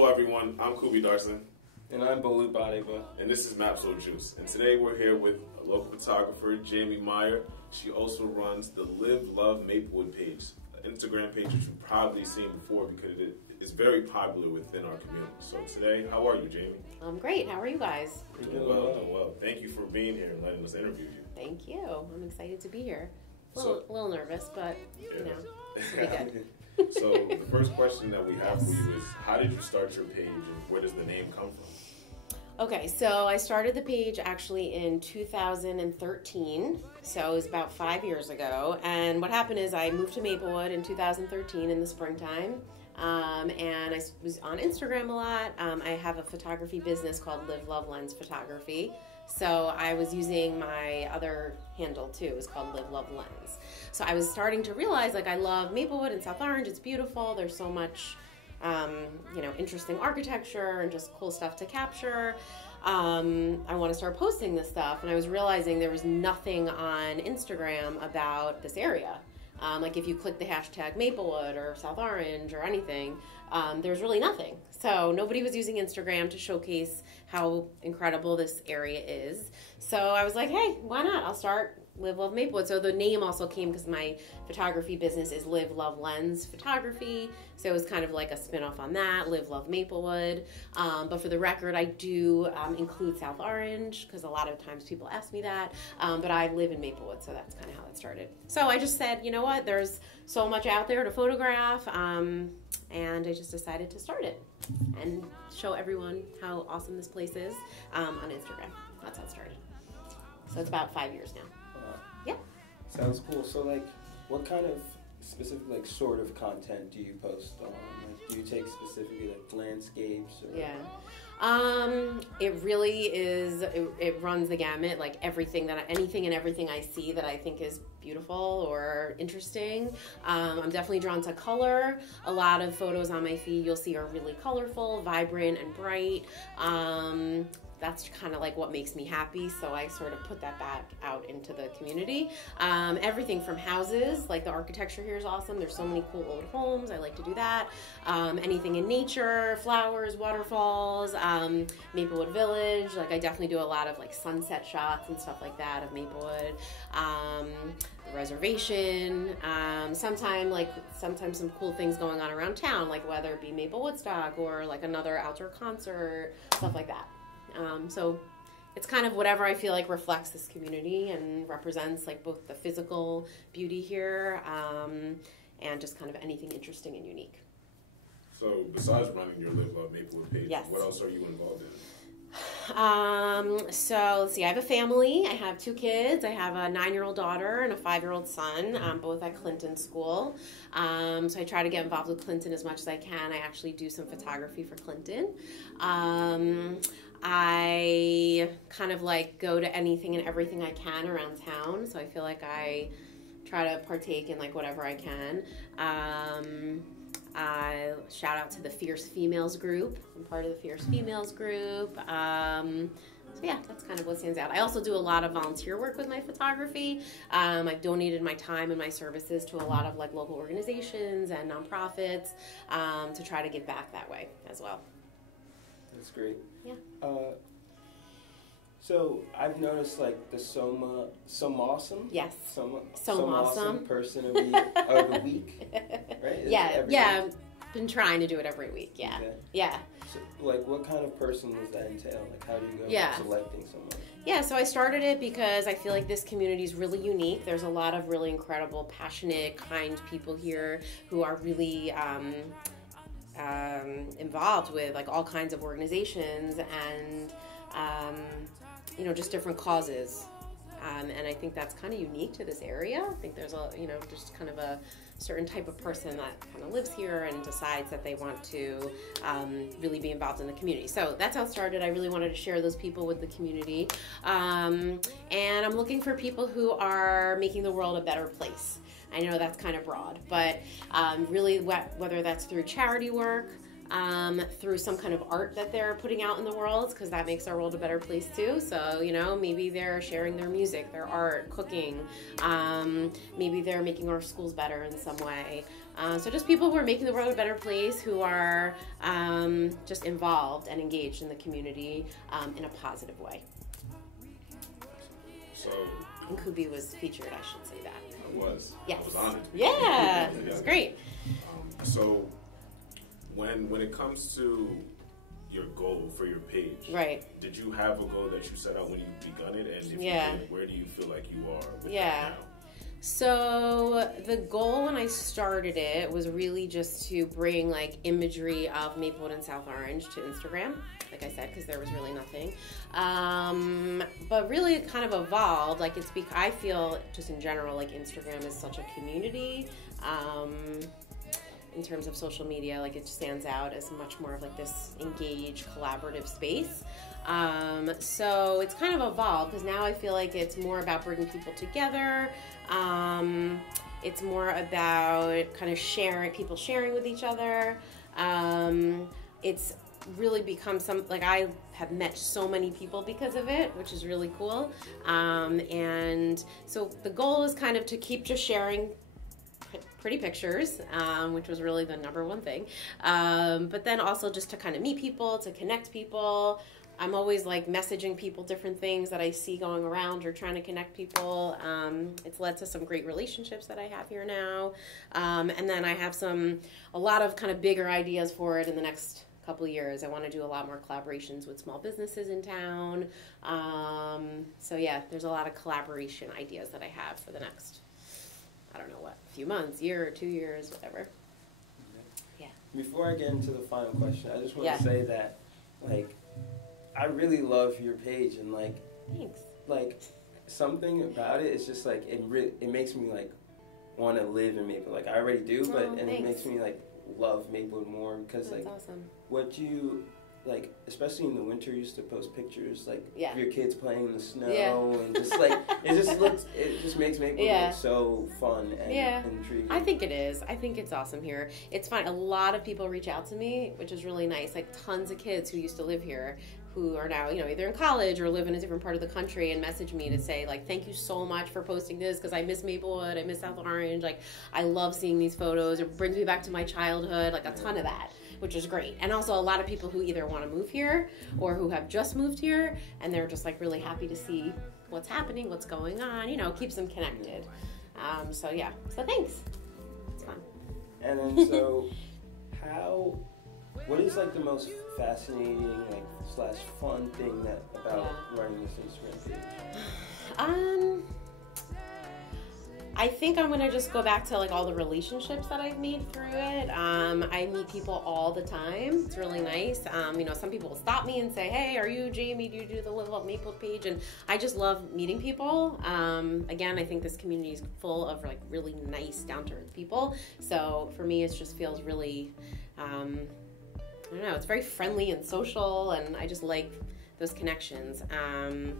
Hello everyone, I'm Coobee Darcelin. And I'm Bolu Gbadebo. And this is Mapso Juice. And today we're here with a local photographer, Meier. She also runs the Live Love Maplewood page, an Instagram page that you've probably seen before because it is very popular within our community. So today, how are you, Jamie? I'm great. How are you guys? Doing well. Thank you for being here and letting us interview you. Thank you. I'm excited to be here. A little nervous, but you know, it'll be good. So the first question that we have for you is, how did you start your page and where does the name come from? Okay, so I started the page actually in 2013, so it was about 5 years ago. And what happened is I moved to Maplewood in 2013 in the springtime, and I was on Instagram a lot. I have a photography business called Live Love Lens Photography. So I was using my other handle too. It's called Live Love Lens. So I was starting to realize, like, I love Maplewood and South Orange. It's beautiful. There's so much, you know, interesting architecture and just cool stuff to capture. I want to start posting this stuff, and I was realizing there was nothing on Instagram about this area. Like if you click the hashtag Maplewood or South Orange or anything, there's really nothing. So nobody was using Instagram to showcase how incredible this area is. So I was like, hey, why not? I'll start Live Love Maplewood. So the name also came because my photography business is Live Love Lens Photography. So it was kind of like a spin-off on that, Live Love Maplewood. But for the record, I do include South Orange because a lot of times people ask me that. But I live in Maplewood, so that's kind of how it started. So I just said, you know what, there's so much out there to photograph. And I just decided to start it and show everyone how awesome this place is on Instagram. That's how it started. So it's about 5 years now. Yeah. Sounds cool. So, like, what kind of specific, like, sort of content do you post on? Like, do you take specifically, like, landscapes? Or... Yeah. It really is, it runs the gamut, like anything and everything I see that I think is beautiful or interesting. I'm definitely drawn to color. A lot of photos on my feed you'll see are really colorful, vibrant, and bright. That's kind of like what makes me happy, so I sort of put that back out into the community. Everything from houses, like the architecture here is awesome. There's so many cool old homes. I like to do that. Anything in nature, flowers, waterfalls, Maplewood Village. Like I definitely do a lot of like sunset shots and stuff like that of Maplewood. The reservation. Sometimes some cool things going on around town, like whether it be Maple Woodstock or like another outdoor concert, stuff like that. So it's kind of whatever I feel like reflects this community and represents like both the physical beauty here and just kind of anything interesting and unique. So besides running your Live Love Maplewood page, yes, what else are you involved in? So let's see, I have a family. I have 2 kids. I have a 9-year-old daughter and a 5-year-old son, both at Clinton School. So I try to get involved with Clinton as much as I can. I actually do some photography for Clinton. I kind of like go to anything and everything I can around town, so I feel like I try to partake in like whatever I can. I shout out to the Fierce Females group. I'm part of the Fierce Females group. So yeah, that's kind of what stands out. I also do a lot of volunteer work with my photography. I've donated my time and my services to a lot of like local organizations and nonprofits to try to give back that way as well. That's great. Yeah. So I've noticed like the Some Awesome. Yes. Some Awesome person of the week. Right? Yeah. Been trying to do it every week. Yeah. Okay. Yeah. So, like, what kind of person does that entail? Like, how do you go about selecting someone? Yeah, so I started it because I feel like this community is really unique. There's a lot of really incredible, passionate, kind people here who are really involved with like all kinds of organizations and you know, just different causes. And I think that's kind of unique to this area. I think there's a, you know, just kind of a certain type of person that kind of lives here and decides that they want to really be involved in the community. So that's how it started. I really wanted to share those people with the community. And I'm looking for people who are making the world a better place. I know that's kind of broad, but really whether that's through charity work, through some kind of art that they're putting out in the world, because that makes our world a better place too. So, you know, maybe they're sharing their music, their art, cooking. Maybe they're making our schools better in some way. So just people who are making the world a better place, who are just involved and engaged in the community in a positive way. So, and Coobee was featured, I should say that. I was. Yes. I was honored. Yeah, it's great. So, when it comes to your goal for your page, right? Did you have a goal that you set out when you begun it, and if you did, where do you feel like you are with that now? So the goal when I started it was really just to bring like imagery of Maplewood and South Orange to Instagram, like I said, because there was really nothing. But really it kind of evolved. Like I feel just in general like Instagram is such a community. In terms of social media, like it stands out as much more of like this engaged, collaborative space. So it's kind of evolved because now I feel like it's more about bringing people together. It's more about kind of people sharing with each other. It's really become I have met so many people because of it, which is really cool. And so the goal is kind of to keep just sharing pretty pictures, which was really the number one thing. But then also just to kind of meet people, to connect people. I'm always like messaging people different things that I see going around or trying to connect people. It's led to some great relationships that I have here now. And then I have a lot of kind of bigger ideas for it in the next couple of years. I want to do a lot more collaborations with small businesses in town. So yeah, there's a lot of collaboration ideas that I have for the next, I don't know what, few months, year or 2 years, whatever. Yeah. Before I get into the final question, I just want to say that, like, I really love your page, and like, thanks. Like, something about it is just like it makes me like want to live in Maplewood. Like I already do, it makes me like love Maplewood more because that's like awesome. What you like, especially in the winter, you used to post pictures like of your kids playing in the snow and just like it just makes Maplewood look so fun and intriguing. I think it is. I think it's awesome here. It's fun. A lot of people reach out to me, which is really nice. Like tons of kids who used to live here who are now, you know, either in college or live in a different part of the country and message me to say, like, thank you so much for posting this because I miss Maplewood, I miss South Orange, like, I love seeing these photos. It brings me back to my childhood, like a ton of that, which is great. And also a lot of people who either want to move here or who have just moved here and they're just, like, really happy to see what's happening, what's going on, you know, keeps them connected. So thanks. It's fun. And then, so, what is, like, the most fascinating, like, / fun thing about running this Instagram page? I think I'm going to just go back to, like, all the relationships that I've made through it. I meet people all the time. It's really nice. You know, some people will stop me and say, hey, are you Jamie? Do you do the Live Up Maplewood page? And I just love meeting people. Again, I think this community is full of, like, really nice, down-to-earth people. So for me, it just feels really... I don't know, it's very friendly and social, and I just like those connections. And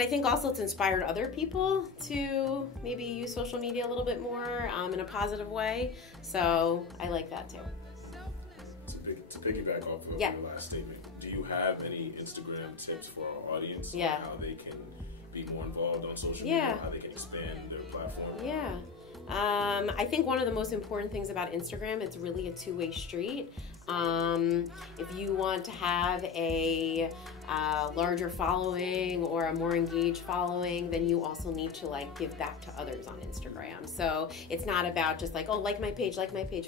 I think also it's inspired other people to maybe use social media a little bit more in a positive way. So I like that too. To piggyback off of your last statement, do you have any Instagram tips for our audience on how they can be more involved on social media, how they can expand their platform? Yeah. I think one of the most important things about Instagram, it's really a two-way street. If you want to have a larger following or a more engaged following, then you also need to like give back to others on Instagram. So it's not about just like, oh, like my page,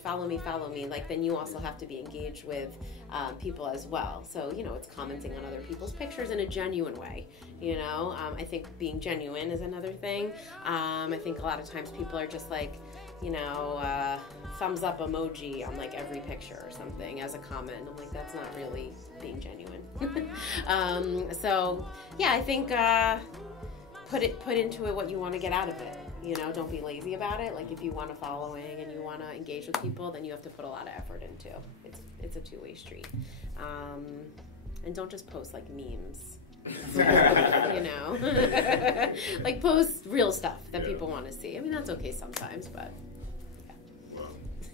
follow me. Like then you also have to be engaged with people as well. So, you know, it's commenting on other people's pictures in a genuine way. You know, I think being genuine is another thing. I think a lot of times people are just like, you know, thumbs up emoji on like every picture or something as a comment. I'm like, that's not really being genuine. So yeah, I think put into it what you want to get out of it. You know, don't be lazy about it. Like if you want a following and you want to engage with people, then you have to put a lot of effort into. It's a two-way street. And don't just post like memes. You know, like post real stuff that people want to see. I mean, that's okay sometimes, but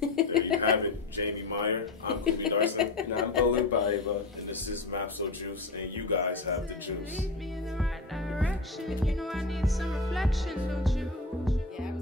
There you have it, Jamie Meier. I'm Coobee Darcelin. And I'm Bolu Gbadebo. And this is Mapso Juice, and you guys have the juice. Lead me in the right direction. You know I need some reflection, don't you? Yeah,